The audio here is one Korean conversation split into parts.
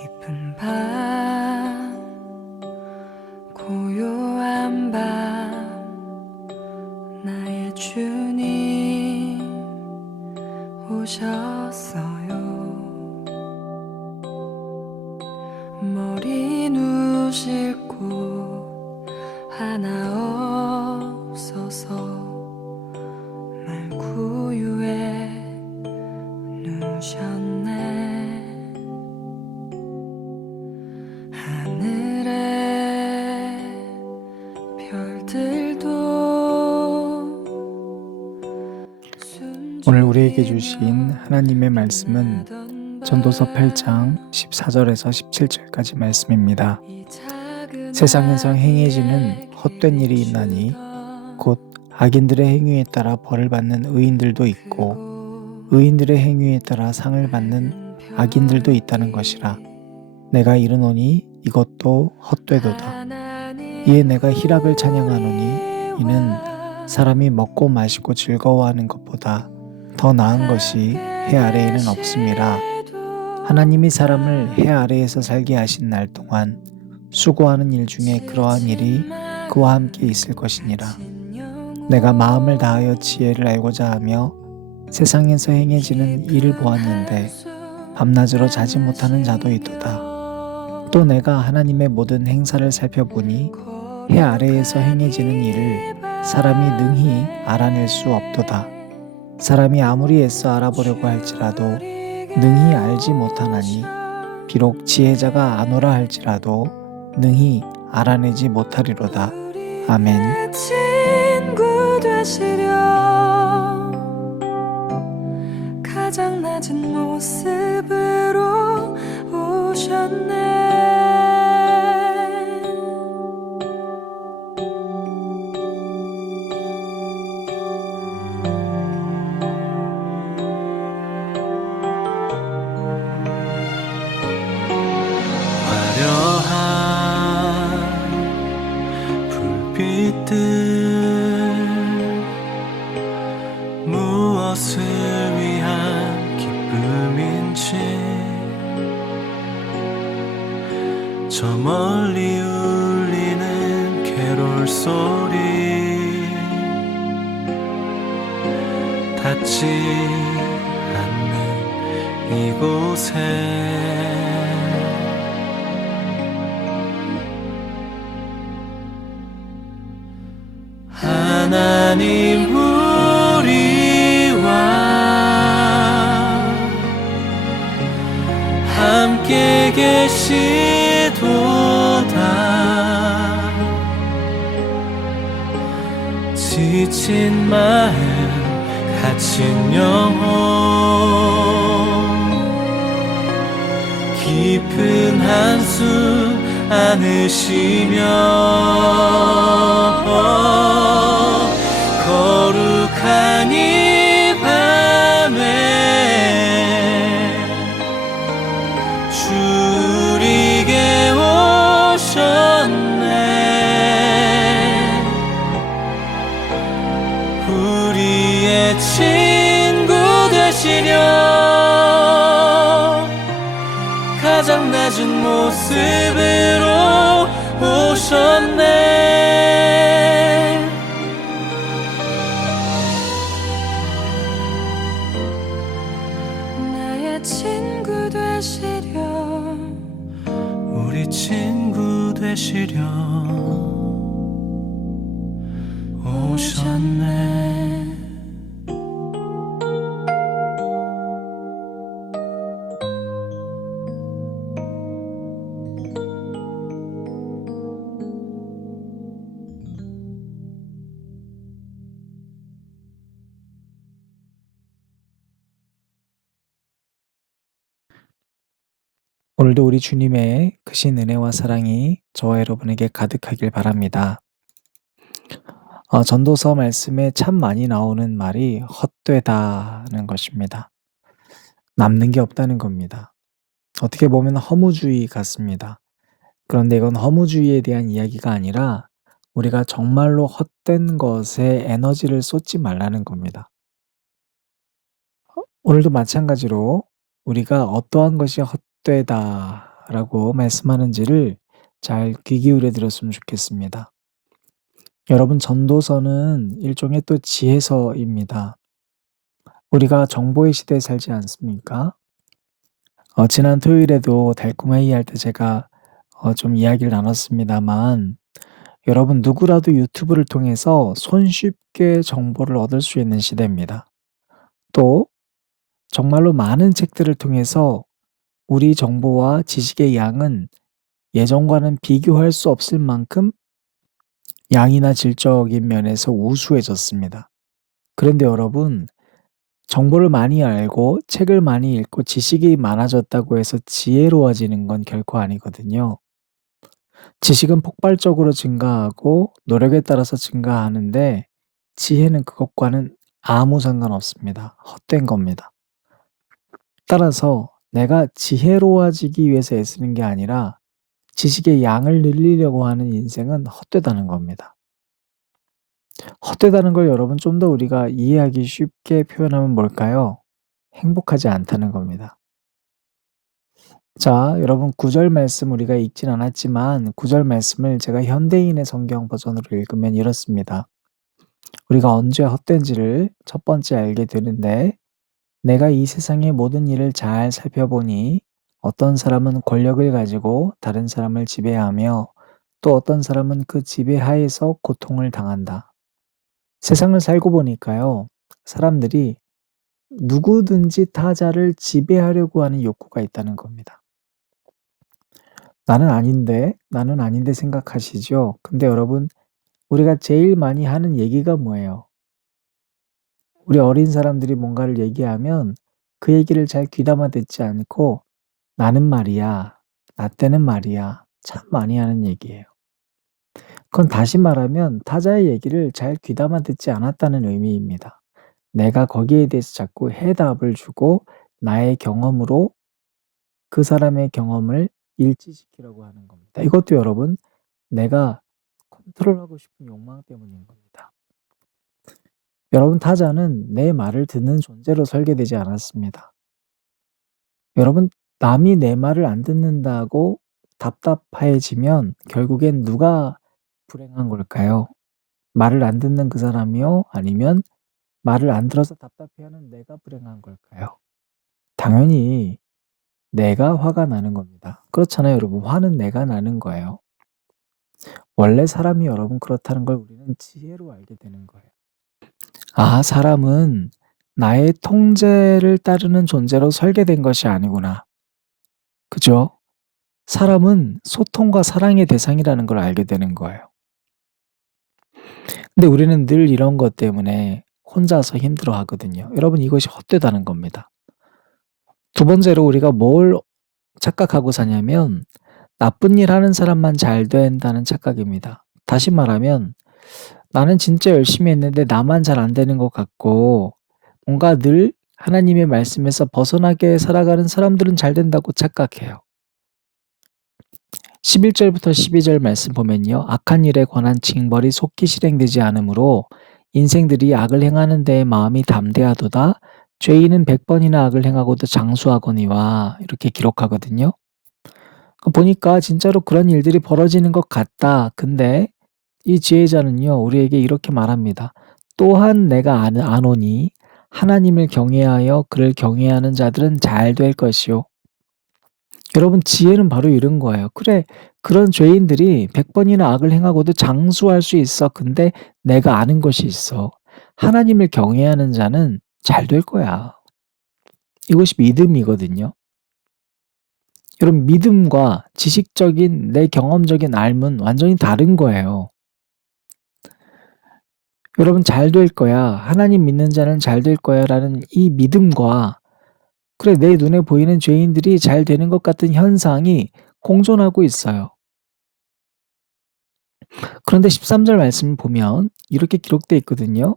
깊은 밤 고요한 밤 나의 주님 오셨어요. 머리 누실 곳 하나 없어서 말 구유에 누셨네. 하늘에 별들도 오늘 우리에게 주신 하나님의 말씀은 전도서 8장 14절에서 17절까지 말씀입니다. 세상에서 행해지는 헛된 일이 있나니 곧 악인들의 행위에 따라 벌을 받는 의인들도 있고 의인들의 행위에 따라 상을 받는 악인들도 있다는 것이라. 내가 이르노니 이것도 헛되도다. 이에 내가 희락을 찬양하노니 이는 사람이 먹고 마시고 즐거워하는 것보다 더 나은 것이 해 아래에는 없음이라. 하나님이 사람을 해 아래에서 살게 하신 날 동안 수고하는 일 중에 그러한 일이 그와 함께 있을 것이니라. 내가 마음을 다하여 지혜를 알고자 하며 세상에서 행해지는 일을 보았는데 밤낮으로 자지 못하는 자도 있도다. 또 내가 하나님의 모든 행사를 살펴보니 해 아래에서 행해지는 일을 사람이 능히 알아낼 수 없도다. 사람이 아무리 애써 알아보려고 할지라도 능히 알지 못하나니 비록 지혜자가 아노라 할지라도 능히 알아내지 못하리로다. 아멘. 친구 되시려 가장 낮은 모습으로 오셨네. 화려한 불빛들 무엇을 위한 기쁨인지 저 멀리 울리는 캐롤 소리 닿지 않는 이곳에 하나님 우리와 함께 계시도다. 지친 마음 갇힌 영혼 깊은 한숨 안으시며 거룩한 이 밤에 주 우리에게 오셨네. 우리의 친구 되시려 가장 낮은 모습으로 오셨네. 나의 친구 되시려 우리 친구 되시려 오셨네. 오늘도 우리 주님의 크신 은혜와 사랑이 저와 여러분에게 가득하길 바랍니다. 전도서 말씀에 참 많이 나오는 말이 헛되다는 것입니다. 남는 게 없다는 겁니다. 어떻게 보면 허무주의 같습니다. 그런데 이건 허무주의에 대한 이야기가 아니라 우리가 정말로 헛된 것에 에너지를 쏟지 말라는 겁니다. 오늘도 마찬가지로 우리가 어떠한 것이 헛되다 라고 말씀하는지를 잘 귀 기울여 들었으면 좋겠습니다. 여러분, 전도서는 일종의 또 지혜서입니다. 우리가 정보의 시대에 살지 않습니까? 지난 토요일에도 달콤하이 할 때 제가 좀 이야기를 나눴습니다만, 여러분, 누구라도 유튜브를 통해서 손쉽게 정보를 얻을 수 있는 시대입니다. 또 정말로 많은 책들을 통해서 우리 정보와 지식의 양은 예전과는 비교할 수 없을 만큼 양이나 질적인 면에서 우수해졌습니다. 그런데 여러분, 정보를 많이 알고 책을 많이 읽고 지식이 많아졌다고 해서 지혜로워지는 건 결코 아니거든요. 지식은 폭발적으로 증가하고 노력에 따라서 증가하는데, 지혜는 그것과는 아무 상관없습니다. 헛된 겁니다. 따라서 내가 지혜로워지기 위해서 애쓰는 게 아니라 지식의 양을 늘리려고 하는 인생은 헛되다는 겁니다. 헛되다는 걸 여러분 좀 더 우리가 이해하기 쉽게 표현하면 뭘까요? 행복하지 않다는 겁니다. 자, 여러분, 9절 말씀 우리가 읽진 않았지만 9절 말씀을 제가 현대인의 성경 버전으로 읽으면 이렇습니다. 우리가 언제 헛된지를 첫 번째 알게 되는데, 내가 이 세상의 모든 일을 잘 살펴보니 어떤 사람은 권력을 가지고 다른 사람을 지배하며 또 어떤 사람은 그 지배하에서 고통을 당한다. 세상을 살고 보니까요, 사람들이 누구든지 타자를 지배하려고 하는 욕구가 있다는 겁니다. 나는 아닌데 생각하시죠? 근데 여러분, 우리가 제일 많이 하는 얘기가 뭐예요? 우리 어린 사람들이 뭔가를 얘기하면 그 얘기를 잘 귀담아 듣지 않고 나는 말이야, 나 때는 말이야, 참 많이 하는 얘기예요. 그건 다시 말하면 타자의 얘기를 잘 귀담아 듣지 않았다는 의미입니다. 내가 거기에 대해서 자꾸 해답을 주고 나의 경험으로 그 사람의 경험을 일치시키려고 하는 겁니다. 이것도 여러분, 내가 컨트롤하고 싶은 욕망 때문인 겁니다. 여러분, 타자는 내 말을 듣는 존재로 설계되지 않았습니다. 여러분, 남이 내 말을 안 듣는다고 답답해지면 결국엔 누가 불행한 걸까요? 말을 안 듣는 그 사람이요? 아니면 말을 안 들어서 답답해하는 내가 불행한 걸까요? 당연히 내가 화가 나는 겁니다. 그렇잖아요, 여러분. 화는 내가 나는 거예요. 원래 사람이 여러분 그렇다는 걸 우리는 지혜로 알게 되는 거예요. 아, 사람은 나의 통제를 따르는 존재로 설계된 것이 아니구나. 그죠? 사람은 소통과 사랑의 대상이라는 걸 알게 되는 거예요. 근데 우리는 늘 이런 것 때문에 혼자서 힘들어 하거든요. 여러분, 이것이 헛되다는 겁니다. 두 번째로 우리가 뭘 착각하고 사냐면 나쁜 일 하는 사람만 잘 된다는 착각입니다. 다시 말하면 나는 진짜 열심히 했는데 나만 잘 안 되는 것 같고 뭔가 늘 하나님의 말씀에서 벗어나게 살아가는 사람들은 잘 된다고 착각해요. 11절부터 12절 말씀 보면요. 악한 일에 관한 징벌이 속히 실행되지 않으므로 인생들이 악을 행하는 데에 마음이 담대하도다. 죄인은 100번이나 악을 행하고도 장수하거니와 이렇게 기록하거든요. 보니까 진짜로 그런 일들이 벌어지는 것 같다. 근데 이 지혜자는요, 우리에게 이렇게 말합니다. 또한 내가 아노니 하나님을 경외하여 그를 경외하는 자들은 잘 될 것이요. 여러분, 지혜는 바로 이런 거예요. 그래, 그런 죄인들이 100번이나 악을 행하고도 장수할 수 있어. 근데 내가 아는 것이 있어. 하나님을 경외하는 자는 잘 될 거야. 이것이 믿음이거든요. 여러분, 믿음과 지식적인 내 경험적인 알은 완전히 다른 거예요. 여러분, 잘 될 거야. 하나님 믿는 자는 잘 될 거야 라는 이 믿음과 그래, 내 눈에 보이는 죄인들이 잘 되는 것 같은 현상이 공존하고 있어요. 그런데 13절 말씀을 보면 이렇게 기록되어 있거든요.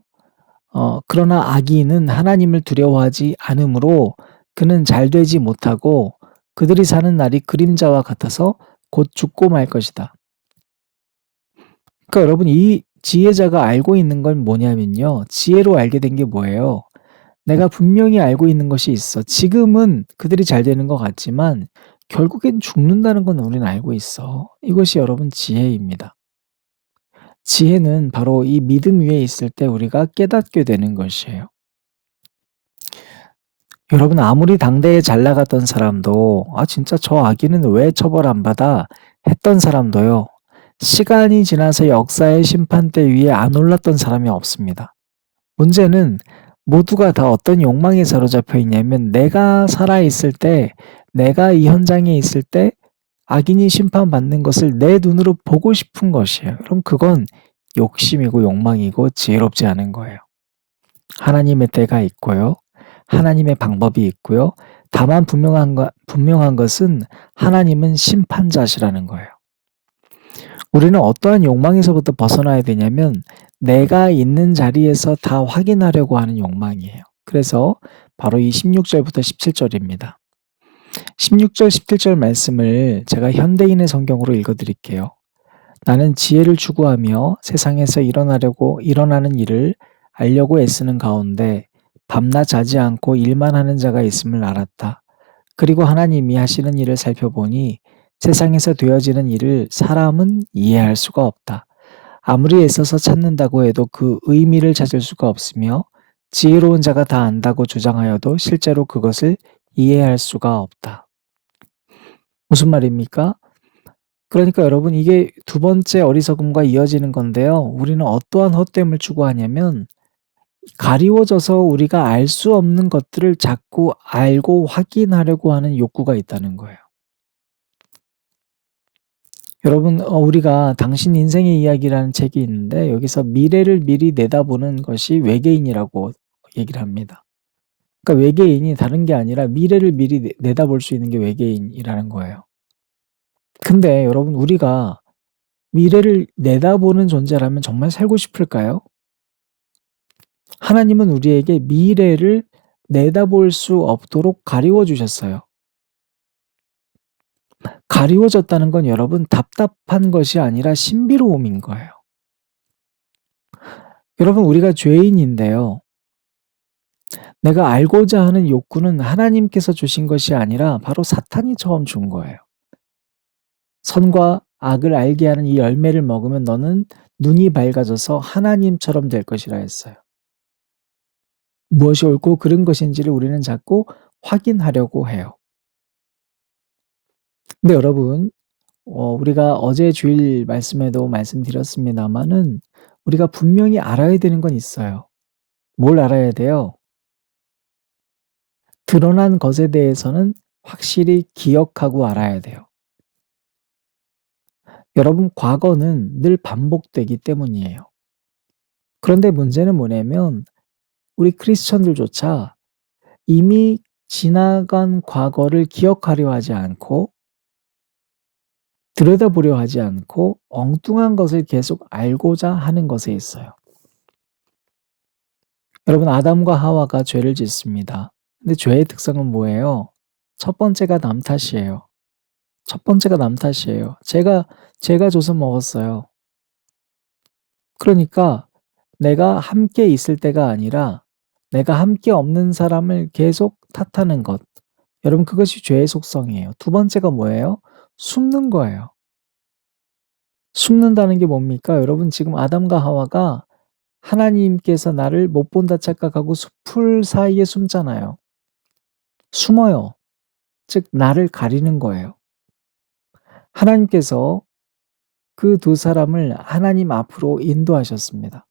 그러나 악인은 하나님을 두려워하지 않으므로 그는 잘 되지 못하고 그들이 사는 날이 그림자와 같아서 곧 죽고 말 것이다. 그러니까 여러분, 이 지혜자가 알고 있는 건 뭐냐면요. 지혜로 알게 된 게 뭐예요? 내가 분명히 알고 있는 것이 있어. 지금은 그들이 잘 되는 것 같지만 결국엔 죽는다는 건 우리는 알고 있어. 이것이 여러분 지혜입니다. 지혜는 바로 이 믿음 위에 있을 때 우리가 깨닫게 되는 것이에요. 여러분 아무리 당대에 잘 나갔던 사람도 '아 진짜 저 아기는 왜 처벌 안 받아?' 했던 사람도요. 시간이 지나서 역사의 심판대 위에 안 올랐던 사람이 없습니다. 문제는 모두가 다 어떤 욕망에 사로잡혀 있냐면 내가 살아 있을 때, 내가 이 현장에 있을 때 악인이 심판받는 것을 내 눈으로 보고 싶은 것이에요. 그럼 그건 욕심이고 욕망이고 지혜롭지 않은 거예요. 하나님의 때가 있고요. 하나님의 방법이 있고요. 다만 분명한 것은 하나님은 심판자시라는 거예요. 우리는 어떠한 욕망에서부터 벗어나야 되냐면 내가 있는 자리에서 다 확인하려고 하는 욕망이에요. 그래서 바로 이 16절부터 17절입니다. 16절, 17절 말씀을 제가 현대인의 성경으로 읽어 드릴게요. 나는 지혜를 추구하며 세상에서 일어나는 일을 알려고 애쓰는 가운데 밤낮 자지 않고 일만 하는 자가 있음을 알았다. 그리고 하나님이 하시는 일을 살펴보니 세상에서 되어지는 일을 사람은 이해할 수가 없다. 아무리 애써서 찾는다고 해도 그 의미를 찾을 수가 없으며 지혜로운 자가 다 안다고 주장하여도 실제로 그것을 이해할 수가 없다. 무슨 말입니까? 그러니까 여러분 이게 두 번째 어리석음과 이어지는 건데요. 우리는 어떠한 헛됨을 추구하냐면 가리워져서 우리가 알 수 없는 것들을 자꾸 알고 확인하려고 하는 욕구가 있다는 거예요. 여러분 우리가 당신 인생의 이야기라는 책이 있는데 여기서 미래를 미리 내다보는 것이 외계인이라고 얘기를 합니다. 그러니까 외계인이 다른 게 아니라 미래를 미리 내다볼 수 있는 게 외계인이라는 거예요. 근데 여러분 우리가 미래를 내다보는 존재라면 정말 살고 싶을까요? 하나님은 우리에게 미래를 내다볼 수 없도록 가리워 주셨어요. 가리워졌다는 건 여러분 답답한 것이 아니라 신비로움인 거예요. 여러분 우리가 죄인인데요. 내가 알고자 하는 욕구는 하나님께서 주신 것이 아니라 바로 사탄이 처음 준 거예요. 선과 악을 알게 하는 이 열매를 먹으면 너는 눈이 밝아져서 하나님처럼 될 것이라 했어요. 무엇이 옳고 그른 것인지를 우리는 자꾸 확인하려고 해요. 근데 여러분 우리가 어제 주일 말씀에도 말씀드렸습니다마는 우리가 분명히 알아야 되는 건 있어요. 뭘 알아야 돼요? 드러난 것에 대해서는 확실히 기억하고 알아야 돼요. 여러분 과거는 늘 반복되기 때문이에요. 그런데 문제는 뭐냐면 우리 크리스천들조차 이미 지나간 과거를 기억하려 하지 않고 들여다보려 하지 않고 엉뚱한 것을 계속 알고자 하는 것에 있어요. 여러분 아담과 하와가 죄를 짓습니다. 근데 죄의 특성은 뭐예요? 첫 번째가 남 탓이에요. 첫 번째가 남 탓이에요. 제가 줘서 먹었어요. 그러니까 내가 함께 있을 때가 아니라 내가 함께 없는 사람을 계속 탓하는 것. 여러분 그것이 죄의 속성이에요. 두 번째가 뭐예요? 숨는 거예요. 숨는다는 게 뭡니까? 여러분 지금 아담과 하와가 하나님께서 나를 못 본다 착각하고 풀 사이에 숨잖아요. 숨어요. 즉 나를 가리는 거예요. 하나님께서 그 두 사람을 하나님 앞으로 인도하셨습니다.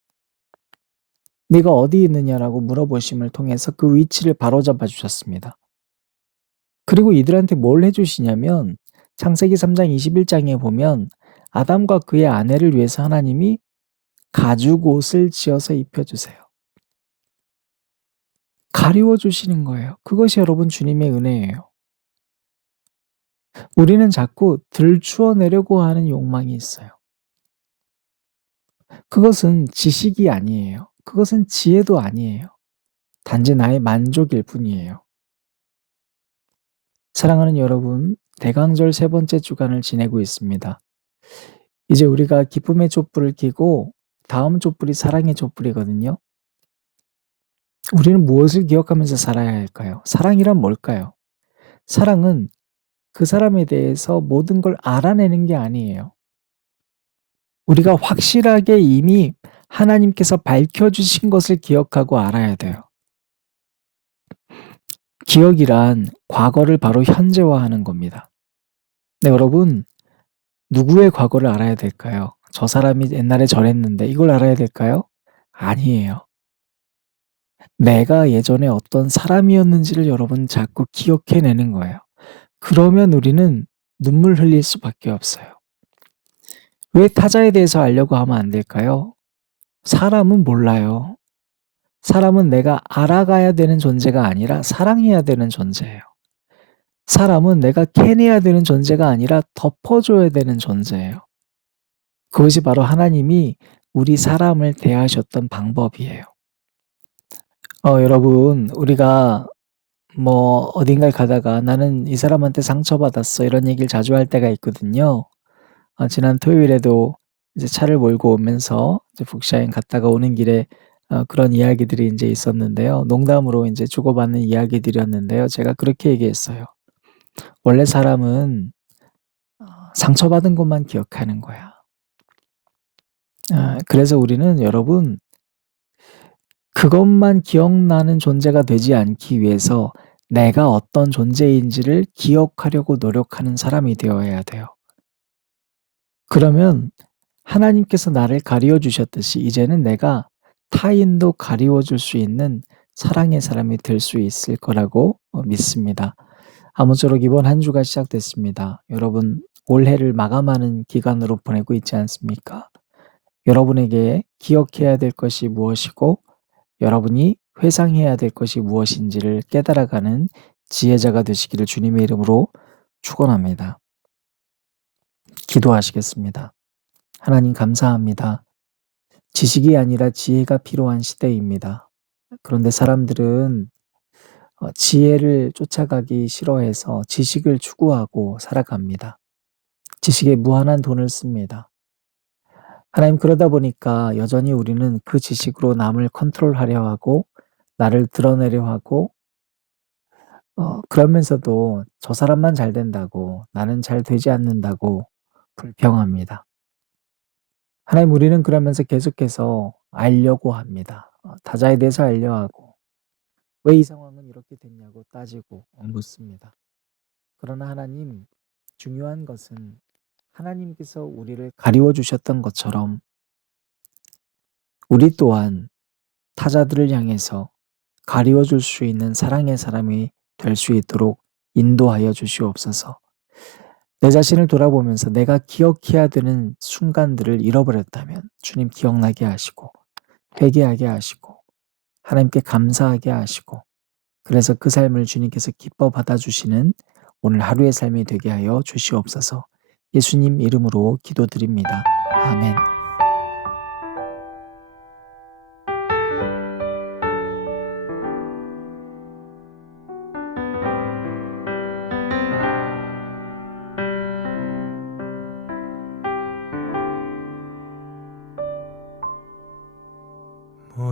"네가 어디 있느냐?"라고 물어보심을 통해서 그 위치를 바로잡아 주셨습니다. 그리고 이들한테 뭘 해 주시냐면 창세기 3장 21장에 보면 아담과 그의 아내를 위해서 하나님이 가죽옷을 지어서 입혀 주세요. 가리워 주시는 거예요. 그것이 여러분 주님의 은혜예요. 우리는 자꾸 들추어내려고 하는 욕망이 있어요. 그것은 지식이 아니에요. 그것은 지혜도 아니에요. 단지 나의 만족일 뿐이에요. 사랑하는 여러분, 대강절 세 번째 주간을 지내고 있습니다. 이제 우리가 기쁨의 촛불을 켜고 다음 촛불이 사랑의 촛불이거든요. 우리는 무엇을 기억하면서 살아야 할까요? 사랑이란 뭘까요? 사랑은 그 사람에 대해서 모든 걸 알아내는 게 아니에요. 우리가 확실하게 이미 하나님께서 밝혀주신 것을 기억하고 알아야 돼요. 기억이란 과거를 바로 현재화하는 겁니다. 네, 여러분, 누구의 과거를 알아야 될까요? 저 사람이 옛날에 저랬는데 이걸 알아야 될까요? 아니에요. 내가 예전에 어떤 사람이었는지를 여러분 자꾸 기억해내는 거예요. 그러면 우리는 눈물 흘릴 수밖에 없어요. 왜 타자에 대해서 알려고 하면 안 될까요? 사람은 몰라요. 사람은 내가 알아가야 되는 존재가 아니라 사랑해야 되는 존재예요. 사람은 내가 캐내야 되는 존재가 아니라 덮어줘야 되는 존재예요. 그것이 바로 하나님이 우리 사람을 대하셨던 방법이에요. 여러분, 우리가 어딘가에 가다가 나는 이 사람한테 상처받았어 이런 얘기를 자주 할 때가 있거든요. 지난 토요일에도 이제 차를 몰고 오면서 이제 북샤인 갔다가 오는 길에 그런 이야기들이 이제 있었는데요. 농담으로 이제 주고받는 이야기들이었는데요. 제가 그렇게 얘기했어요. 원래 사람은 상처받은 것만 기억하는 거야. 그래서 우리는 여러분 그것만 기억나는 존재가 되지 않기 위해서 내가 어떤 존재인지를 기억하려고 노력하는 사람이 되어야 돼요. 그러면 하나님께서 나를 가리워 주셨듯이 이제는 내가 타인도 가리워 줄 수 있는 사랑의 사람이 될 수 있을 거라고 믿습니다. 아무쪼록 이번 한 주가 시작됐습니다. 여러분 올해를 마감하는 기간으로 보내고 있지 않습니까? 여러분에게 기억해야 될 것이 무엇이고 여러분이 회상해야 될 것이 무엇인지를 깨달아가는 지혜자가 되시기를 주님의 이름으로 축원합니다. 기도하시겠습니다. 하나님 감사합니다. 지식이 아니라 지혜가 필요한 시대입니다. 그런데 사람들은 지혜를 쫓아가기 싫어해서 지식을 추구하고 살아갑니다. 지식에 무한한 돈을 씁니다. 하나님 그러다 보니까 여전히 우리는 그 지식으로 남을 컨트롤하려 하고 나를 드러내려 하고 그러면서도 저 사람만 잘 된다고 나는 잘 되지 않는다고 불평합니다. 하나님 우리는 그러면서 계속해서 알려고 합니다. 타자에 대해서 알려 하고 왜 이 상황은 이렇게 됐냐고 따지고 묻습니다. 그러나 하나님 중요한 것은 하나님께서 우리를 가리워 주셨던 것처럼 우리 또한 타자들을 향해서 가리워 줄 수 있는 사랑의 사람이 될 수 있도록 인도하여 주시옵소서. 내 자신을 돌아보면서 내가 기억해야 되는 순간들을 잃어버렸다면 주님 기억나게 하시고 회개하게 하시고 하나님께 감사하게 하시고 그래서 그 삶을 주님께서 기뻐 받아주시는 오늘 하루의 삶이 되게 하여 주시옵소서. 예수님 이름으로 기도드립니다. 아멘.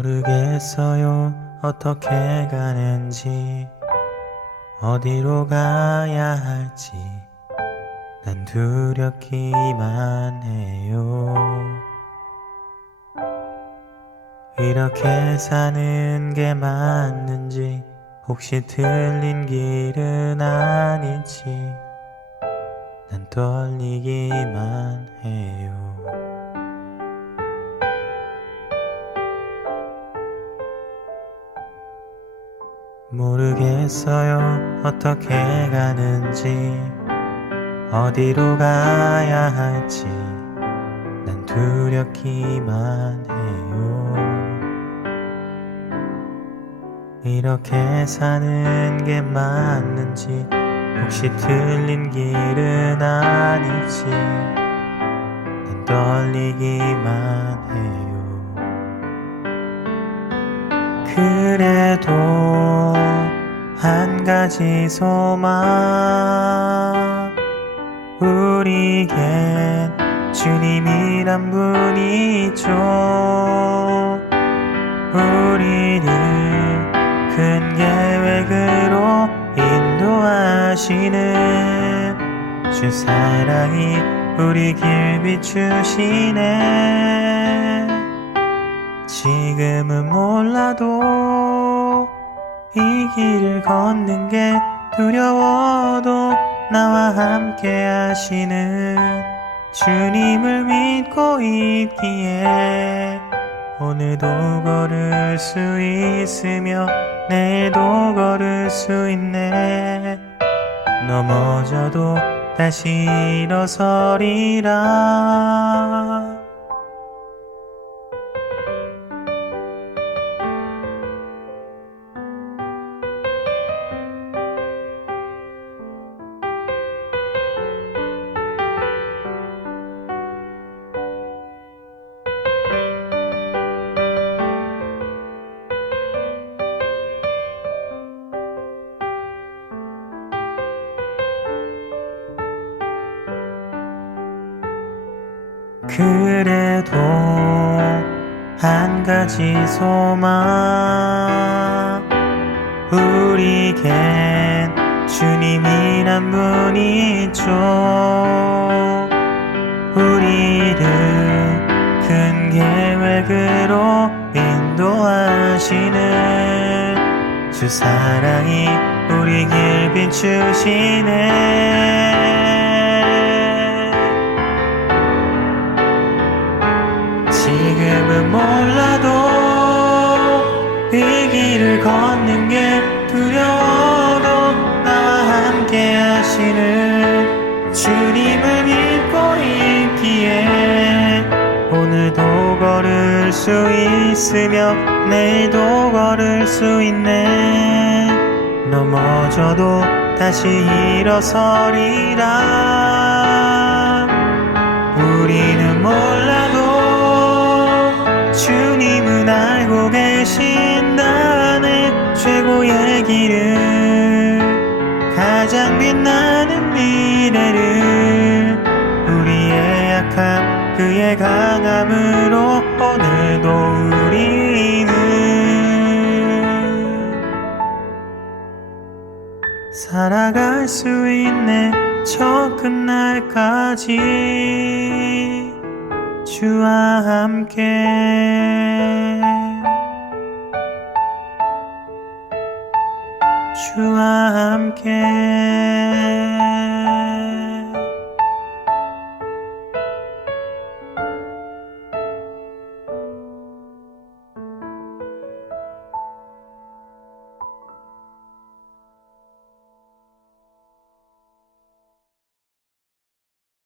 모르겠어요 어떻게 가는지 어디로 가야 할지 난 두렵기만 해요. 이렇게 사는 게 맞는지 혹시 틀린 길은 아닌지 난 떨리기만 해요. 모르겠어요 어떻게 가는지 어디로 가야 할지 난 두렵기만 해요. 이렇게 사는 게 맞는지 혹시 틀린 길은 아닐지 난 떨리기만 해요. 그래도 한 가지 소망 우리겐 주님이란 분이 있죠. 우리를 큰 계획으로 인도하시는 주 사랑이 우리 길 비추시네. 지금은 몰라도 이 길을 걷는 게 두려워도 나와 함께 하시는 주님을 믿고 있기에 오늘도 걸을 수 있으며 내일도 걸을 수 있네. 넘어져도 다시 일어서리라. 그래도 한 가지 소망, 우리겐 주님이란 분이 있죠. 우리를 큰 계획으로 인도하시는 주 사랑이 우리 길 비추시네. 지금은 몰라도 이 길을 걷는 게 두려워도 나와 함께 하시는 주님을 믿고 있기에 오늘도 걸을 수 있으며 내일도 걸을 수 있네. 넘어져도 다시 일어서리라. 우리는 몰라도 주님은 알고 계신다네. 최고의 길을, 가장 빛나는 미래를, 우리의 약함 그의 강함으로 오늘도 우리는 살아갈 수 있네. 저 끝날까지 주와 함께. 주와 함께.